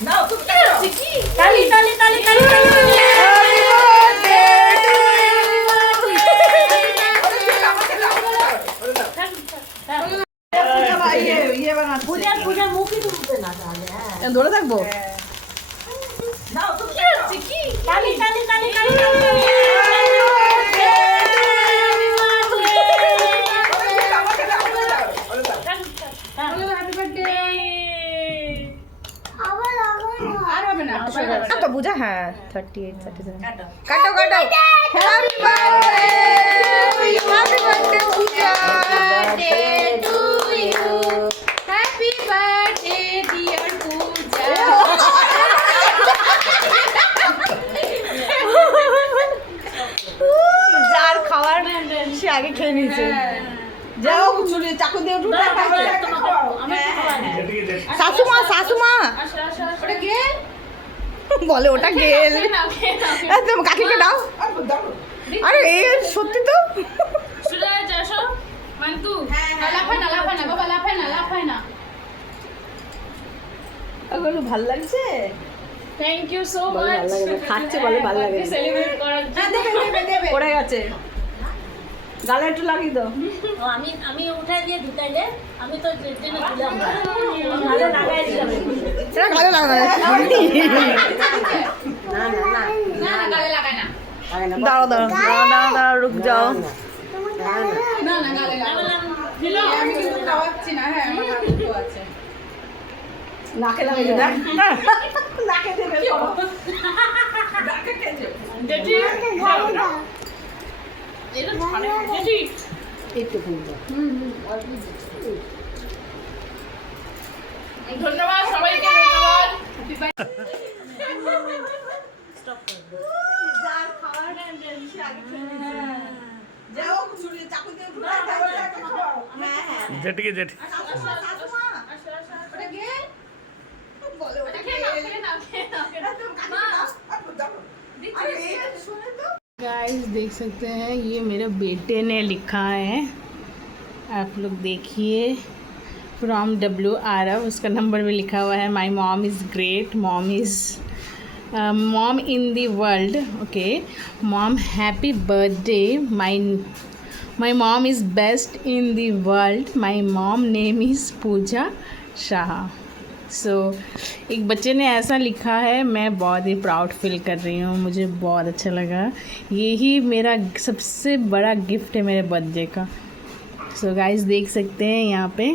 নাও তুমি তালি তালি তালি তালি তালি পূজার পূজার মুখই তুলতে না তাহলে হ্যাঁ ধরে থাকবো নাও তুমি তালি তালি তালি তালি তালি তো বুঝা হ্যাঁ 38 37 কাটো কাটো হ্যাপি বার্থডে হ্যাপি বার্থডে পূজা Happy birthday, dear Pooja. যার খাবার সে আগে খেয়ে নিয়েছে যাও চুলে চাকু দিয়ে উঠে শাশুমা শাশুমা ওটা গেল? বলে ওটা গেল তুমি কাকিকে দাও আরে এই সত্যি তো সুরাজ আসো মান্তু লাফায় না বাবা লাফায় না ওগুলো ভালো লাগছে থ্যাংক ইউ সো মাচ খাচ্ছে বলে ভালো লাগে সেলিব্রেট করার জন্য পড়ে গেছে গালে একটু লাগিয়ে দাও আমি আমি উঠাই দিয়ে দিতাইলে আমি তো জেনে দিলাম ভালো লাগাই দিলাম এটা গালে লাগা না না না গালে লাগায় না দাঁড়াও দাঁড়াও রুক যাও না গালে লাগায় আমি কিন্তু খাওয়াচ্ছি না হ্যাঁ আমার হাতে তো আছে নাকে লাগিয়ে দেখ নাকে দেবে জেঠি এটা ছাড়ে জেঠি একটু ফুল দাও ধন্যবাদ সবাইকে ধন্যবাদ যার খাবার সে আগে খেয়ে নিয়েছে যাও চুলে চাকু দিয়ে উঠে জেঠিকে জেঠি ওটা গেল? বলে ওটা খেয়ে নাও गाइस देख सकते हैं ये मेरे बेटे ने लिखा है आप लोग देखिए फ्रॉम WRF उसका नंबर भी लिखा हुआ है my mom is great mom is mom in the world okay mom happy birthday my mom is best in the world my mom name is Pooja Shah so एक बच्चे ने ऐसा लिखा है मैं बहुत ही प्राउड फील कर रही हूँ मुझे बहुत अच्छा लगा यही मेरा सबसे बड़ा गिफ्ट है मेरे बर्थडे का सो गाइस देख सकते हैं यहाँ पे